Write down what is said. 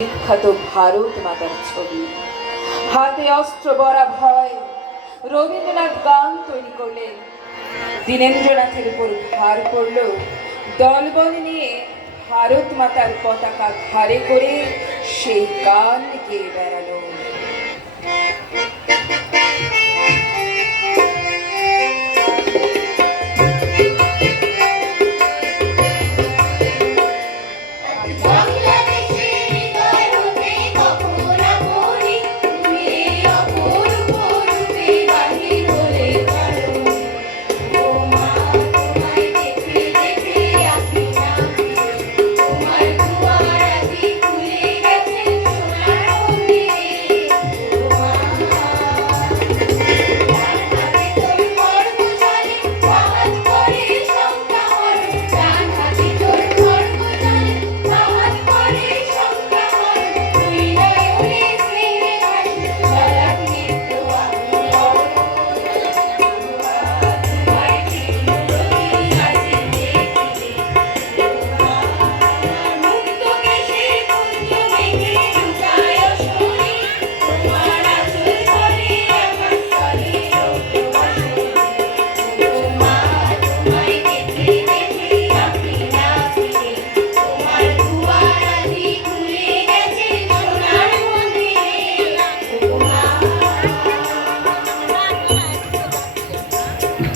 বিখ্যাত ভারত মাতার ছবি, হাতে অস্ত্র বরা ভয়। রবীন্দ্রনাথ গান তৈরি করলেন, দীনেন্দ্রনাথের উপর ভার পড়ল দলবল নিয়ে ভারত মাতার পতাকা ঘাড়ে করে সেই গান গেয়ে বেড়ালো।